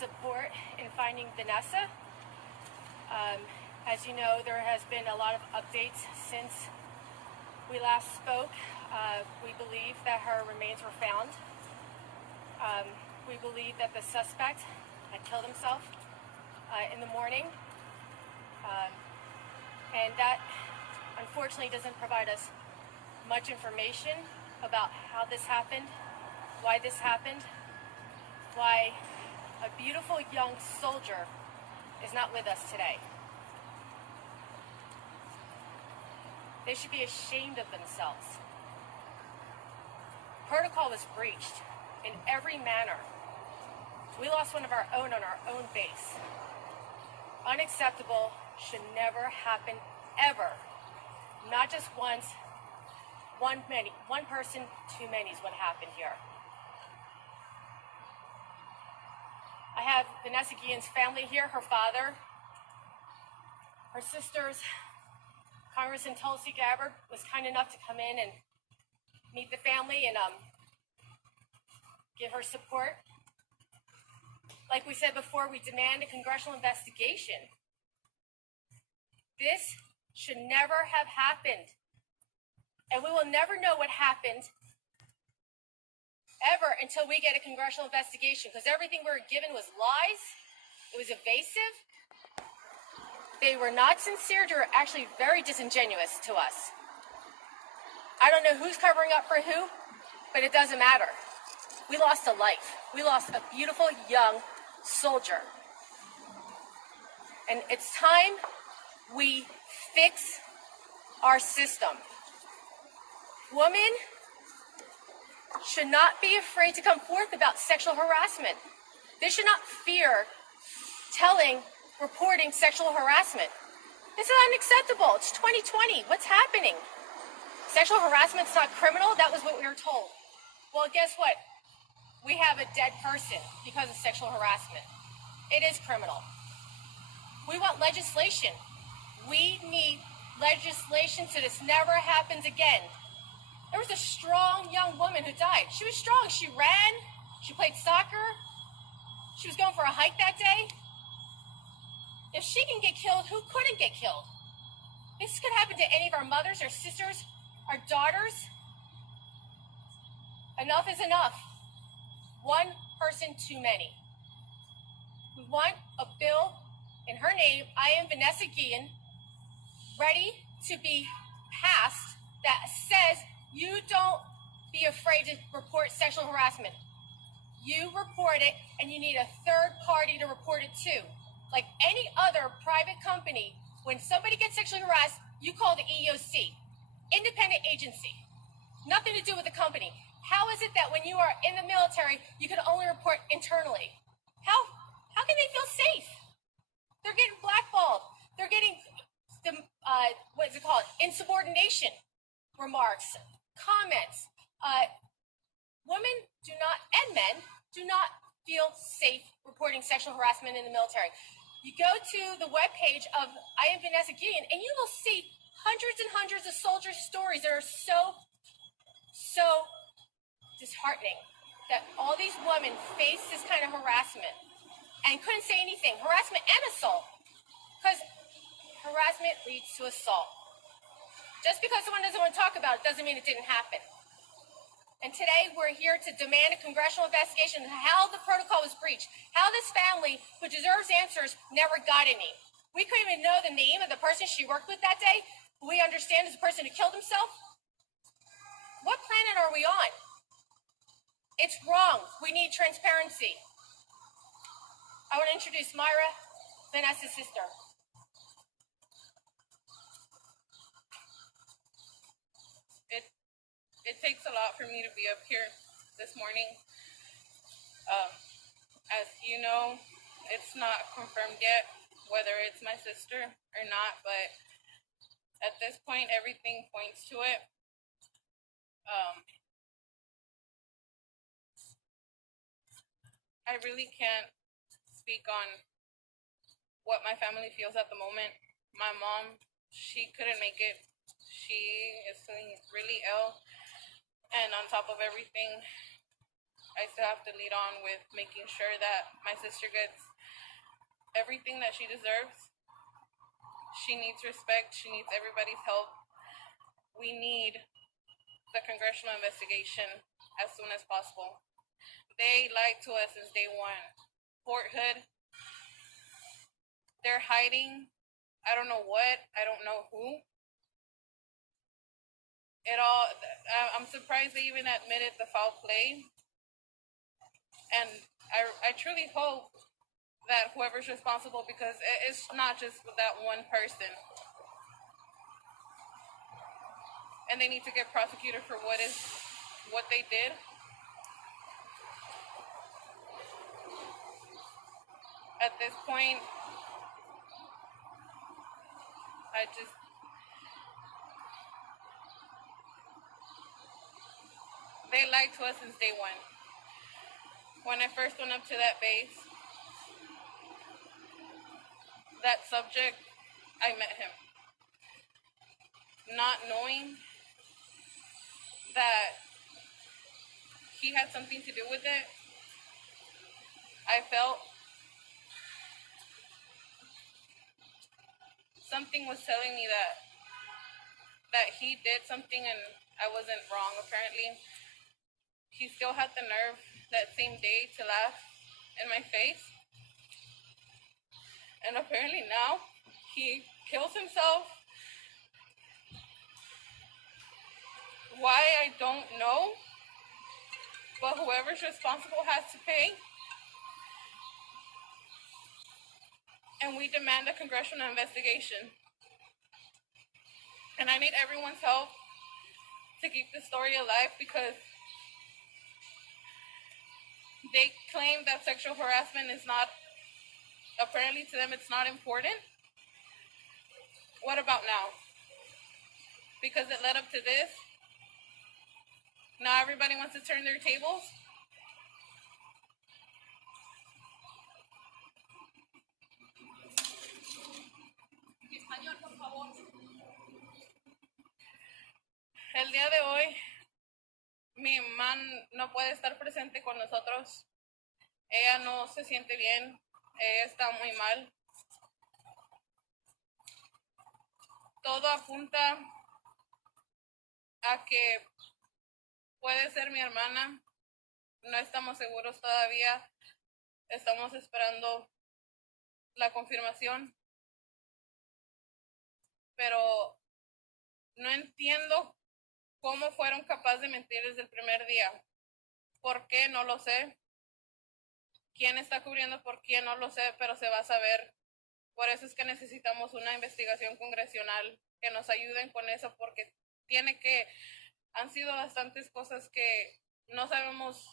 support in finding Vanessa. As you know, there has been a lot of updates since we last spoke. We believe that her remains were found. We believe that the suspect had killed himself in the morning. And that, unfortunately, doesn't provide us much information about how this happened, why this happened, why a beautiful young soldier is not with us today. They should be ashamed of themselves. Protocol was breached in every manner. We lost one of our own on our own base. Unacceptable, should never happen ever. Not just once, one person too many is what happened here. I have Vanessa Guillen's family here, her father, her sisters. Congressman Tulsi Gabbard was kind enough to come in and meet the family and give her support. Like we said before, we demand a congressional investigation. This should never have happened. And we will never know what happened ever until we get a congressional investigation, because everything we were given was lies. It was evasive. They were not sincere. They were actually very disingenuous to us. I don't know who's covering up for who, but it doesn't matter. We lost a life. We lost a beautiful young soldier. And it's time we fix our system. Women should not be afraid to come forth about sexual harassment. They should not fear reporting sexual harassment. This is unacceptable. It's 2020. What's happening? Sexual harassment's not criminal? That was what we were told. Well, guess what? We have a dead person because of sexual harassment. It is criminal. We want legislation. We need legislation so this never happens again. There was a strong young woman who died. She was strong. She ran. She played soccer. She was going for a hike that day. If she can get killed, who couldn't get killed? This could happen to any of our mothers, our sisters, our daughters. Enough is enough. One person too many. We want a bill in her name, I am Vanessa Guillen, ready to be passed that says you don't be afraid to report sexual harassment. You report it, and you need a third party to report it to. Like any other private company, when somebody gets sexually harassed, you call the EEOC, independent agency. Nothing to do with the company. How is it that when you are in the military, you can only report internally? How can they feel safe? They're getting blackballed. They're getting insubordination remarks, comments. Women do not, and men do not feel safe reporting sexual harassment in the military. You go to the webpage of I am Vanessa Guillen, and you will see hundreds and hundreds of soldier stories that are so disheartening that all these women face this kind of harassment and couldn't say anything. Harassment and assault, because harassment leads to assault. Just because someone doesn't want to talk about it doesn't mean it didn't happen. And today we're here to demand a congressional investigation of how the protocol was breached, how this family, who deserves answers, never got any. We couldn't even know the name of the person she worked with that day, who we understand is the person who killed himself. What planet are we on? It's wrong. We need transparency. I want to introduce Myra, Vanessa's sister. It takes a lot for me to be up here this morning. As you know, it's not confirmed yet whether it's my sister or not, but at this point, everything points to it. I really can't speak on what my family feels at the moment. My mom, she couldn't make it. She is feeling really ill. And on top of everything, I still have to lead on with making sure that my sister gets everything that she deserves. She needs respect. She needs everybody's help. We need the congressional investigation as soon as possible. They lied to us since day one. Fort Hood, they're hiding. I don't know what. I don't know who. I'm surprised they even admitted the foul play. And I truly hope that whoever's responsible, because it's not just that one person. And they need to get prosecuted for what they did. At this point, they lied to us since day one. When I first went up to that base, that subject, I met him. Not knowing that he had something to do with it, I felt something was telling me that he did something and I wasn't wrong, apparently. He still had the nerve that same day to laugh in my face. And apparently now he kills himself. Why, I don't know. But whoever's responsible has to pay. And we demand a congressional investigation. And I need everyone's help to keep the story alive, because they claim that sexual harassment is not, apparently to them, it's not important. What about now? Because it led up to this, now everybody wants to turn their tables. El día de hoy, mi mamá no puede estar presente con nosotros. Ella no se siente bien. Ella está muy mal. Todo apunta a que puede ser mi hermana. No estamos seguros todavía. Estamos esperando la confirmación. Pero no entiendo cómo fueron capaces de mentir desde el primer día. ¿Por qué? No lo sé. ¿Quién está cubriendo por quién? No lo sé, pero se va a saber. Por eso es que necesitamos una investigación congresional que nos ayuden con eso, porque han sido bastantes cosas que no sabemos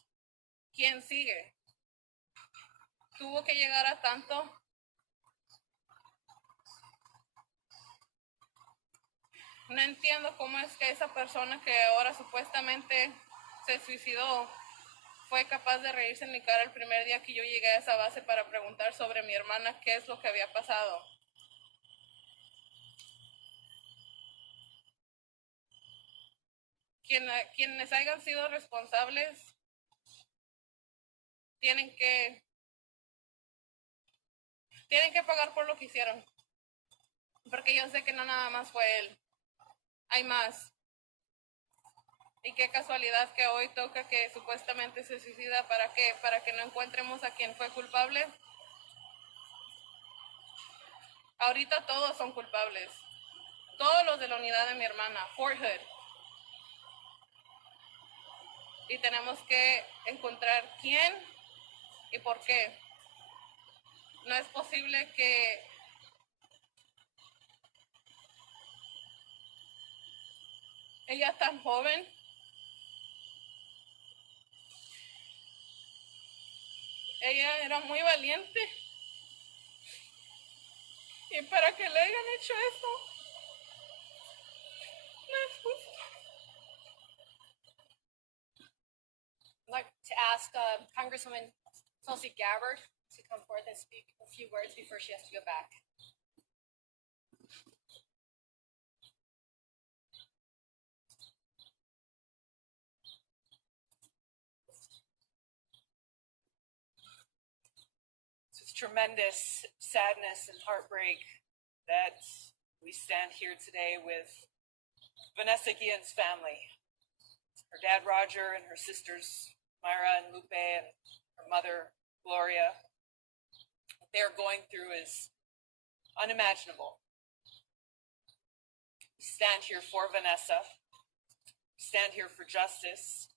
quién sigue. Tuvo que llegar a tanto. No entiendo cómo es que esa persona que ahora supuestamente se suicidó fue capaz de reírse en mi cara el primer día que yo llegué a esa base para preguntar sobre mi hermana qué es lo que había pasado. Quienes hayan sido responsables tienen que pagar por lo que hicieron. Porque yo sé que no nada más fue él. Hay más. Y qué casualidad que hoy toca que supuestamente se suicida. ¿Para qué? Para que no encontremos a quien fue culpable. Ahorita todos son culpables. Todos los de la unidad de mi hermana, Fort Hood. Y tenemos que encontrar quién y por qué. No es posible que ella tan joven ella era muy valiente, y para que le hayan hecho eso no es justo. I'd like to ask Congresswoman Tulsi Gabbard to come forth and speak a few words before she has to go back. tremendous sadness and heartbreak that we stand here today with Vanessa Guillen's family. Her dad, Roger, and her sisters, Myra and Lupe, and her mother, Gloria. What they're going through is unimaginable. We stand here for Vanessa. We stand here for justice.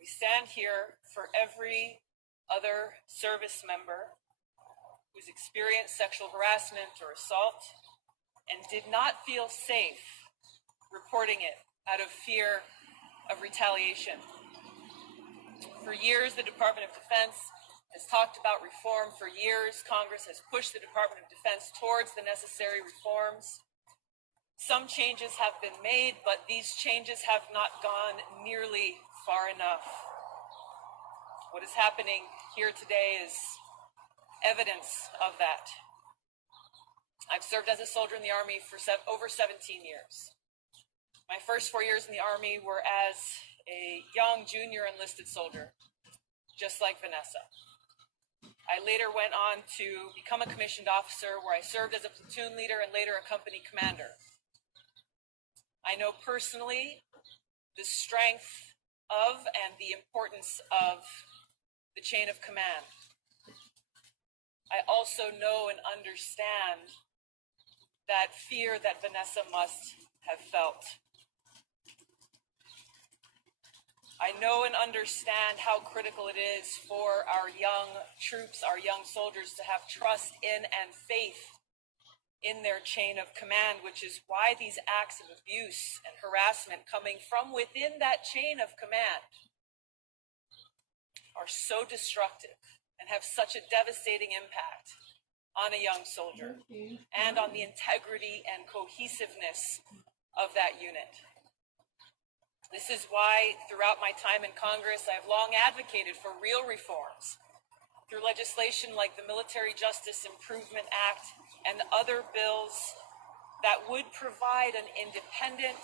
We stand here for every other service member who's experienced sexual harassment or assault and did not feel safe reporting it out of fear of retaliation. For years, the Department of Defense has talked about reform. For years, Congress has pushed the Department of Defense towards the necessary reforms. Some changes have been made, but these changes have not gone nearly far enough. What is happening here today is evidence of that. I've served as a soldier in the Army for over 17 years. My first 4 years in the Army were as a young junior enlisted soldier, just like Vanessa. I later went on to become a commissioned officer where I served as a platoon leader and later a company commander. I know personally the strength of and the importance of the chain of command. I also know and understand that fear that Vanessa must have felt. I know and understand how critical it is for our young troops, our young soldiers, to have trust in and faith in their chain of command, which is why these acts of abuse and harassment coming from within that chain of command are so destructive and have such a devastating impact on a young soldier and on the integrity and cohesiveness of that unit. This is why throughout my time in Congress, I have long advocated for real reforms through legislation like the Military Justice Improvement Act and other bills that would provide an independent,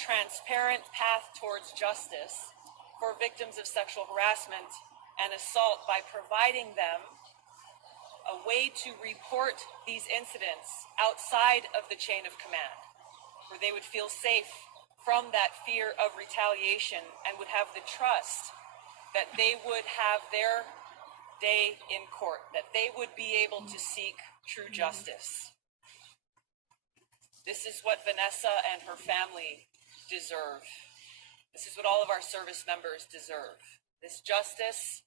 transparent path towards justice for victims of sexual harassment and assault by providing them a way to report these incidents outside of the chain of command, where they would feel safe from that fear of retaliation and would have the trust that they would have their day in court, that they would be able to seek true justice. This is what Vanessa and her family deserve. This is what all of our service members deserve. This justice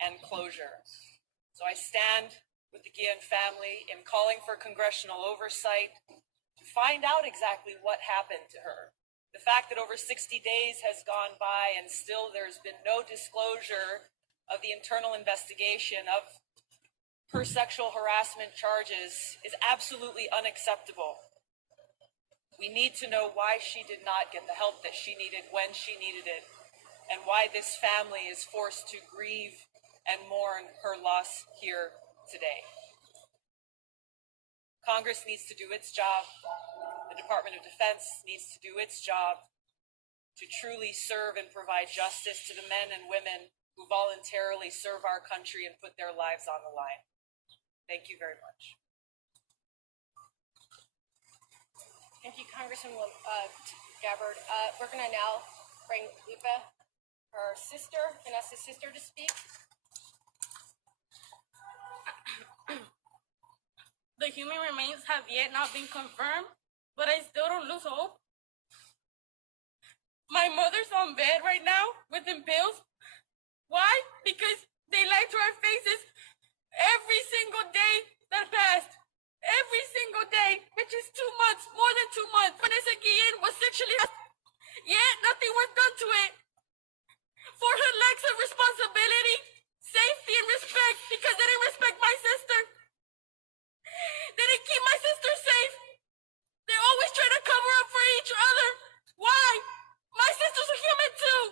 and closure. So I stand with the Guillen family in calling for congressional oversight to find out exactly what happened to her. The fact that over 60 days has gone by and still there's been no disclosure of the internal investigation of her sexual harassment charges is absolutely unacceptable. We need to know why she did not get the help that she needed when she needed it, and why this family is forced to grieve and mourn her loss here today. Congress needs to do its job. The Department of Defense needs to do its job to truly serve and provide justice to the men and women who voluntarily serve our country and put their lives on the line. Thank you very much. Thank you, Congressman Gabbard. We're going to now bring Lupe, her sister, Vanessa's sister, to speak. The human remains have yet not been confirmed, but I still don't lose hope. My mother's on bed right now with pills. Why? Because they lied to our faces every single day that passed. Every single day, which is 2 months, more than 2 months. Vanessa Guillen was sexually harassed, yet nothing was done to it. For her lacks of responsibility, safety, and respect, because they didn't respect my sister. They didn't keep my sister safe. They always try to cover up for each other. Why? My sister's a human too.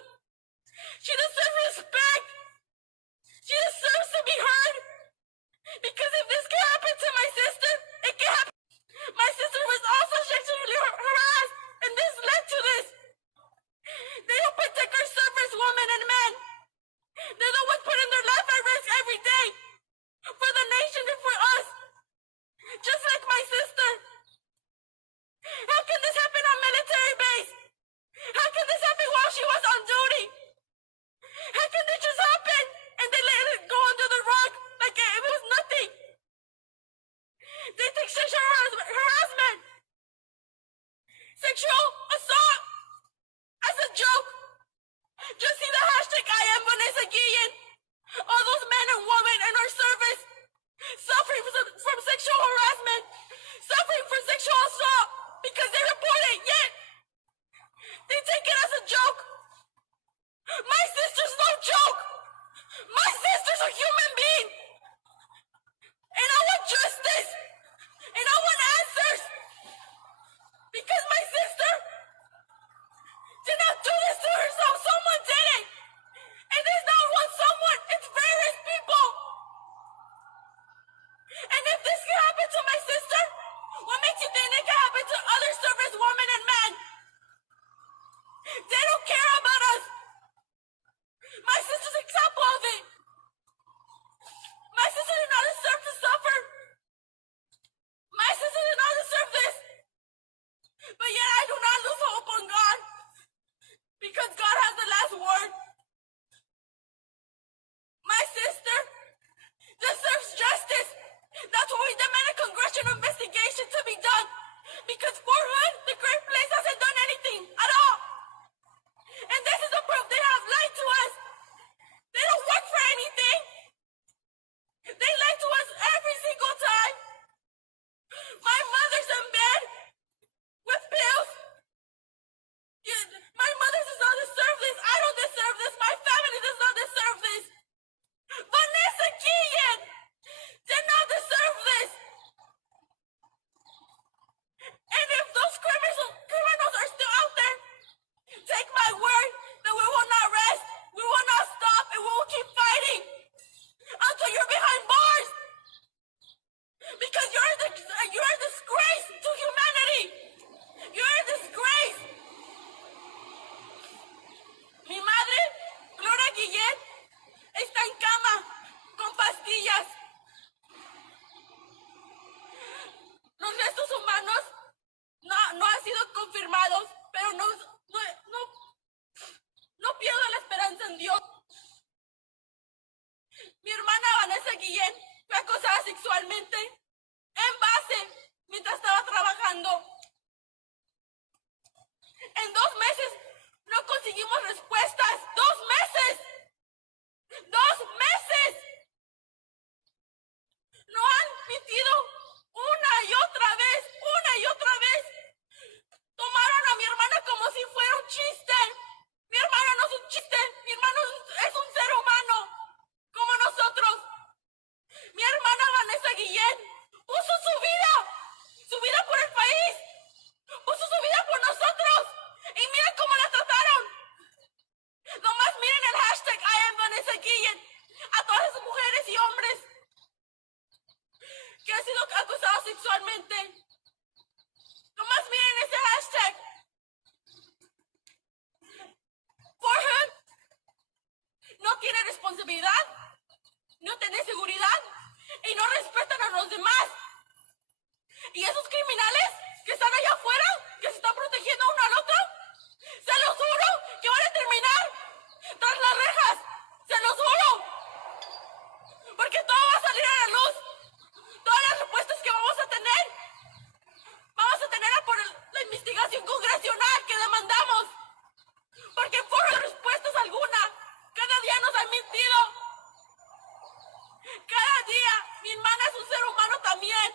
She deserves respect. She deserves to be heard. Because if this guy confirmados, pero no pierdo la esperanza en Dios. Mi hermana Vanessa Guillen fue acosada sexualmente en base mientras estaba trabajando. En 2 meses no conseguimos respuestas. 2 meses. 2 meses. No han mentido una y otra vez, una y otra vez. Tomaron a mi hermana como si fuera un chiste. Mi hermana no es un chiste. Mi hermano es un ser humano como nosotros. Mi hermana Vanessa Guillen puso su vida por el país, puso su vida por nosotros, y miren cómo la trataron. Nomás miren el hashtag I am Vanessa Guillen a todas esas mujeres y hombres que han sido acusados sexualmente. Nomás miren ese hashtag. For him, no tiene responsabilidad, no tiene seguridad y no respetan a los demás. Y esos criminales que están allá afuera, que se están protegiendo uno al otro, se los juro que van a terminar tras las rejas. Se los juro. Porque todo va a salir a la luz. Todas las respuestas que vamos a tener por la investigación congresional que demandamos. Porque por respuestas alguna, cada día nos han mentido. Cada día, mi hermana es un ser humano también.